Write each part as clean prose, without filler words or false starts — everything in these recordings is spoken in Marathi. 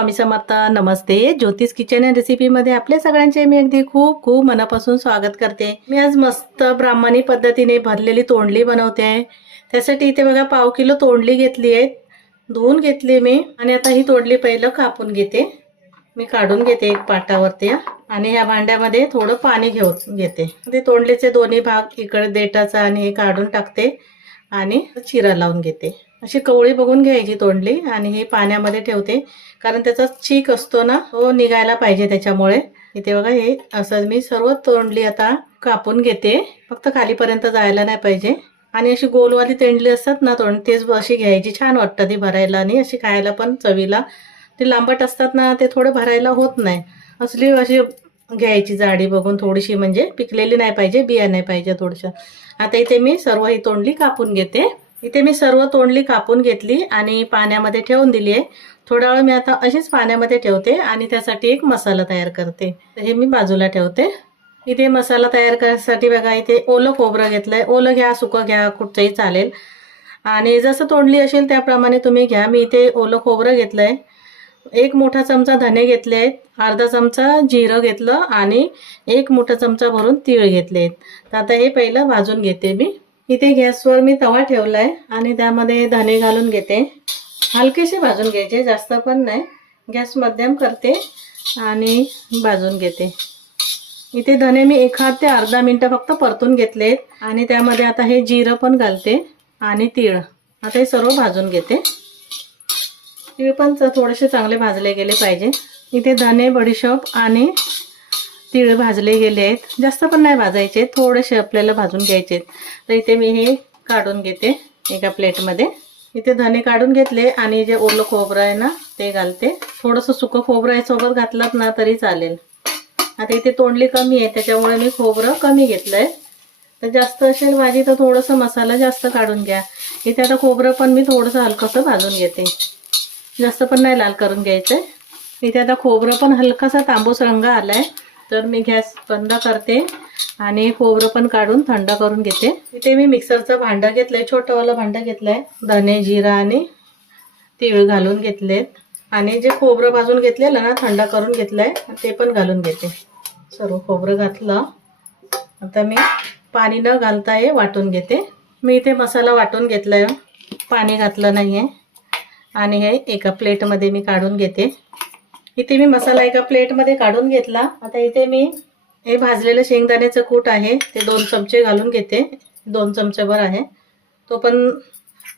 स्वामी समर्थ. नमस्ते. ज्योतिष किचन अँड रेसिपीमध्ये आपल्या सगळ्यांचे मी अगदी खूप खूप मनापासून स्वागत करते. मी आज मस्त ब्राह्मणी पद्धतीने भरलेली तोंडली बनवते आहे. त्यासाठी इथे बघा 1/2 किलो तोंडली घेतली आहे, धुवून घेतली मी. आणि आता ही तोंडली पहिलं कापून घेते. मी काढून घेते एक पाटावरती आणि ह्या भांड्यामध्ये थोडं पाणी घेऊन घेते. ते तोंडलीचे दोन्ही भाग इकडे देठाचा आणि हे काढून टाकते आणि चिरा लावून घेते. अशी कवळी बघून घ्यायची तोंडली आणि हे पाण्यामध्ये ठेवते, कारण त्याचा चीक असतो ना तो निघायला पाहिजे. त्याच्यामुळे इथे बघा हे असं मी सर्व तोंडली आता कापून घेते. फक्त खालीपर्यंत जायला नाही पाहिजे. आणि अशी गोलवाली तोंडली असतात ना तोंड, तेच अशी घ्यायची. छान वाटतं ती भरायला आणि अशी खायला पण चवीला. ते लांबट असतात ना ते थोडे भरायला होत नाही. असली अशी घ्यायची जाडी बघून थोडीशी, म्हणजे पिकलेली नाही पाहिजे, बिया नाही पाहिजे थोडंसं. आता इथे मी सर्व ही तोंडली कापून घेते. इथे मी सर्व तोंडली कापून घेतली आणि पाण्यामध्ये ठेवून दिली आहे. थोडा वेळ मी आता अशीच पाण्यामध्ये ठेवते आणि त्यासाठी एक मसाला तयार करते. तर हे मी बाजूला ठेवते. इथे मसाला तयार करण्यासाठी बघा इथे ओलं खोबरं घेतलंय. ओलं घ्या, सुकं घ्या, कुठचंही चालेल. आणि जसं तोंडली असेल त्याप्रमाणे तुम्ही घ्या. मी इथे ओलं खोबरं घेतलंय. 1 मोठा चमचा धने घेतले आहेत, अर्धा चमचा जिरं घेतलं आणि 1 मोठा चमचा भरून तीळ घेतले. तर आता हे पहिलं भाजून घेते मी. इथे गॅसवर मी तवा ठेवलाय आणि त्यामध्ये धने घालून घेते. हलकेसे भाजून घ्यायचे, जास्त पण नाही. गॅस मध्यम करते आणि भाजून घेते. इथे धने मी 1 ते अर्धा मिनिट फक्त परतून घेतलेत आणि त्यामध्ये आता हे जिरं पण घालते आणि तीळ. आता हे सर्व भाजून घेते. तीळ पण थोडेसे चांगले भाजले गेले पाहिजे. इथे धने, बडीशोप आणि तीळ भाजले गेले आहेत. जास्त पण नाही भाजायचे, थोडेसे आपल्याला भाजून घ्यायचे. तर इथे मी हे काढून घेते एका प्लेटमध्ये. इथे धने काढून घेतले आणि जे ओलं खोबरं आहे ना ते घालते. थोडंसं सुकं खोबरं आहे सोबत घातलं ना तरी चालेल. आता इथे तोंडली कमी आहे त्याच्यामुळे मी खोबरं कमी घेतलंय. तर जास्त असेल भाजी तर थोडंसं मसाला जास्त काढून घ्या. इथे आता खोबरं पण मी थोडंसं हलकंसं भाजून घेते, जास्त पण नाही लाल करून घ्यायचंय. इथे आता खोबरं पण हलकासा तांबूस रंग आलाय, तर मी गॅस बंद करते आणि खोबरं पण काढून थंड करून घेते. इथे मी मिक्सरचं भांडं घेतलंय, छोटंवालं भांडं घेतलंय. धने, जिरा आणि तीळ घालून घेतलेत आणि जे खोबरं भाजून घेतलेलं ना थंड करून घेतलंय ते पण घालून घेते. सर्व खोबरं घातलं. आता मी पाणी न घालता हे वाटून घेते. मी इथे मसाला वाटून घेतलाय, पाणी घातलं नाहीये. आणि हे एका प्लेटमध्ये मी काढून घेते. इथे मी मसाला एका प्लेटमध्ये काढून घेतला. आता इथे मी हे भाजलेलं शेंगदाण्याचं कूट आहे ते 2 चमचे घालून घेते. 2 चमचेभर आहे. तो पण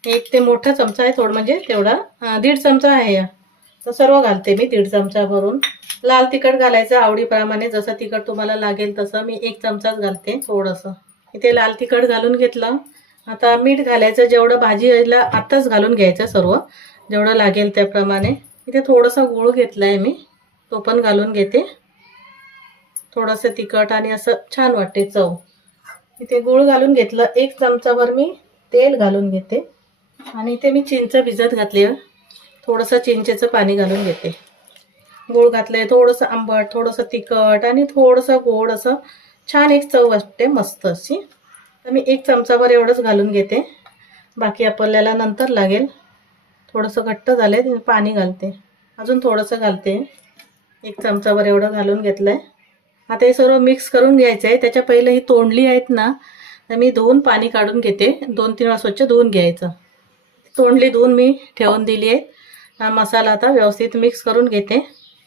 1 ते मोठा चमचा आहे, थोडं म्हणजे तेवढा 1.5 चमचा आहे. तर सर्व घालते मी 1.5 चमचा भरून. लाल तिखट घालायचं आवडीप्रमाणे, जसं तिखट तुम्हाला लागेल तसं. मी 1 चमचाच घालते थोडंसं. इथे लाल तिखट घालून घेतलं. आता मीठ घालायचं, जेवढं भाजीला आताच घालून घ्यायचं सर्व, जेवढं लागेल त्याप्रमाणे. इथे थोडासा गूळ घेतलाय मी, तो पण घालून घेते. थोडंसं तिखट आणि असं छान वाटते चव. इथे गूळ घालून घेतलं. 1 चमचाभर मी तेल घालून घेते आणि इथे मी चिंच भिजत घातली. थोडंसं चिंचेचं पाणी घालून घेते. गूळ घातलंय, थोडंसं आंबट, थोडंसं तिखट आणि थोडंसं गोड, असं छान एक चव वाटते मस्त अशी. तर मी 1 चमचाभर एवढंच घालून घेते, बाकी आपल्याला नंतर लागेल. थोडंसं घट्ट झालंय, पाणी घालते, अजून थोडंसं घालते. 1 चमचाभर एवढं घालून घेतलंय. आता हे सर्व मिक्स करून घ्यायचं आहे. त्याच्या पहिलं ही तोंडली आहेत ना, तर मी धुवून पाणी काढून घेते. 2-3 वेळा स्वच्छ धुवून घ्यायचं. तोंडली धुवून मी ठेवून दिली आहे. हा मसाला आता व्यवस्थित मिक्स करून घेते.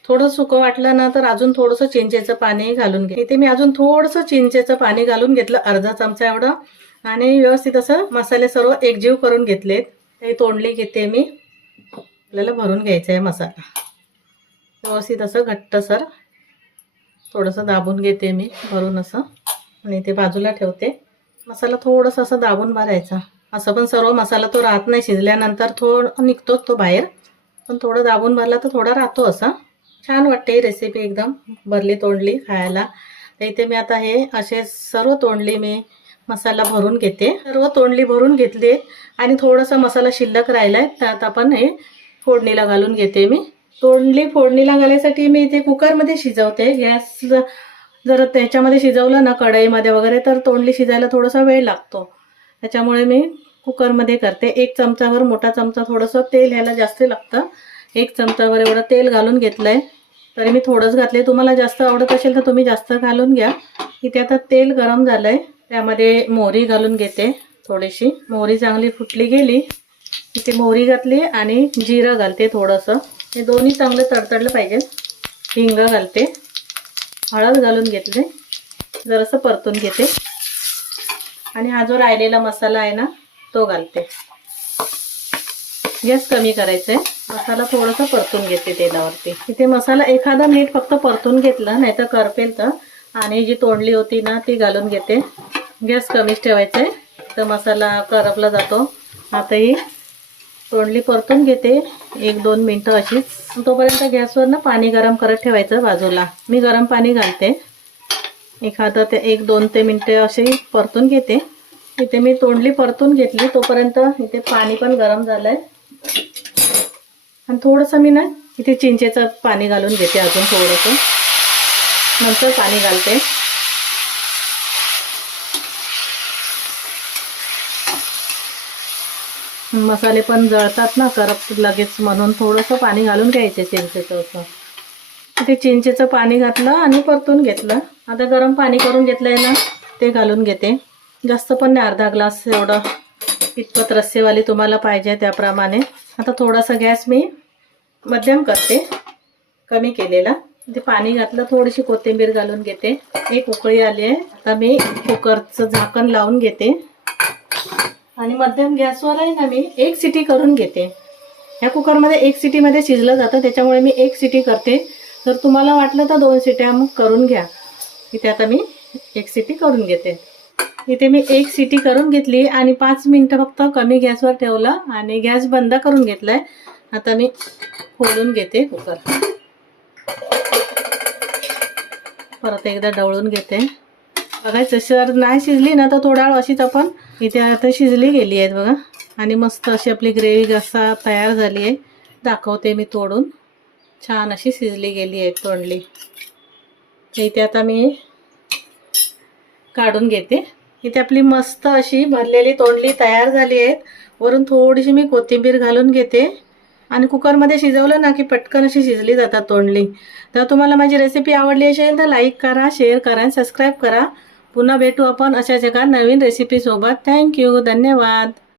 थोडं सुकं वाटलं ना तर अजून थोडंसं चिंचेचं पाणी घालून घे. इथे मी अजून थोडंसं चिंचेचं पाणी घालून घेतलं, अर्धा चमचा एवढं. आणि व्यवस्थित असं मसाले सर्व एकजीव करून घेतलेत. ही तोंडली घेते मी. आपल्याला भरून घ्यायचं आहे मसाला व्यवस्थित असं घट्टसर. थोडंसं दाबून घेते मी भरून असं आणि ते बाजूला ठेवते. मसाला थोडंसं असं दाबून भरायचा. असं पण सर्व मसाला तो राहत नाही, शिजल्यानंतर थोडं निघतोच तो बाहेर, पण थोडं दाबून भरला तर थोडा राहतो असा. छान वाटते ही रेसिपी एकदम, भरली तोंडली खायला. तर इथे मी आता हे असे सर्व तोंडली मी मसाला भरून घेते. सर्व तोंडली भरून घेतली आणि थोडासा मसाला शिल्लक राहिलाय, त्यात आपण हे फोडणीला घालून घेते मी. तोंडली फोडणीला घालायसाठी मी इथे कुकरमध्ये शिजवते. गॅस जर त्याच्यामध्ये शिजवलं ना कढईमध्ये वगैरे तर तोंडली शिजायला थोडासा वेळ लागतो, त्याच्यामुळे मी कुकरमध्ये करते. 1 चमचाभर मोठा चमचा थोडंसं तेल ह्याला जास्त लागतं. 1 चमचावर एवढं तेल घालून घेतलंय. तरी मी थोडंच घातले, तुम्हाला जास्त आवडत असेल तर तुम्ही जास्त घालून घ्या. इथे आता तेल गरम झालंय, त्यामध्ये मोहरी घालून घेते. थोडीशी मोहरी चांगली फुटली गेली, इथे मोहरी घातली आणि जिरं घालते थोडंसं. हे दोन्ही चांगलं तडतडलं पाहिजे. हिंग घालते, हळद घालून घेतले, जरासं परतून घेते आणि हा जो राहिलेला मसाला आहे ना तो घालते. गॅस कमी करायचा आहे. मसाला थोडासा परतून घेते तेलावरती. इथे मसाला एखादा मिनिट फक्त परतून घेतला, नाहीतर करपेल तर. आणि जी तोंडली होती ना ती घालून घेते. गॅस कमीच ठेवायचा आहे, तर मसाला करपला जातो. आता ही तोंडली परतून घेते 1-2 मिनटं अशीच. तोपर्यंत गॅसवर ना पाणी गरम करत ठेवायचं बाजूला. मी गरम पाणी घालते. एखादं ते 1-2 मिनटे असे परतून घेते. इथे मी तोंडली परतून घेतली, तोपर्यंत इथे पाणी पण गरम झालंय. आणि थोडंसं मी ना इथे चिंचेचं पाणी घालून घेते, अजून थोडंसं, नंतर पाणी घालते. मसाले पण जळतात ना करप लगेच, म्हणून थोडंसं पाणी घालून घ्यायचे चिंचेचं. असं इथे चिंचेचं पाणी घातलं आणि परतून घेतलं. आता गरम पाणी करून घेतलंय ना ते घालून घेते. जास्त पण नाही, अर्धा ग्लास एवढं, इतपत रस्सेवाली तुम्हाला पाहिजे त्याप्रमाणे. आता थोडासा गॅस मी मध्यम करते, कमी केलेला. ते पाणी घातलं, थोडीशी कोथिंबीर घालून घेते. 1 उकळी आली आहे. आता मी कुकरचं झाकण लावून घेते आणि मध्यम गॅसवर आहे ना मी 1 शिटी करून घेते. ह्या कुकरमध्ये 1 शिटीमध्ये शिजलं जातं, त्याच्यामुळे मी 1 शिटी करते. जर तुम्हाला वाटलं तर 2 शिट्या मग करून घ्या. इथे आता मी 1 शिटी करून घेते. इथे मी 1 शिटी करून घेतली आणि 5 मिनिटं फक्त कमी गॅसवर ठेवलं आणि गॅस बंद करून घेतलाय. आता मी खोलून घेते कुकर, परत एकदा ढवळून घेते. बघायचं जर नाही शिजली ना तर थोडा वेळ अशीच आपण. इथे आता शिजली गेली आहेत बघा, आणि मस्त अशी आपली ग्रेव्ही असा तयार झाली आहे. दाखवते मी तोडून. छान अशी शिजली गेली आहे तोंडली. इथे आता मी काढून घेते. इथे आपली मस्त अशी भरलेली तोंडली तयार झाली आहे. वरून थोडीशी मी कोथिंबीर घालून घेते. आणि कुकरमध्ये शिजवलं ना की पटकन अशी शिजली जातात तोंडली. तर तुम्हाला माझी रेसिपी आवडली असेल तर लाईक करा, शेअर करा आणि सबस्क्राईब करा. पुन्हा भेटू आपण अशाच एका नवीन रेसिपीसोबत. थँक्यू, धन्यवाद.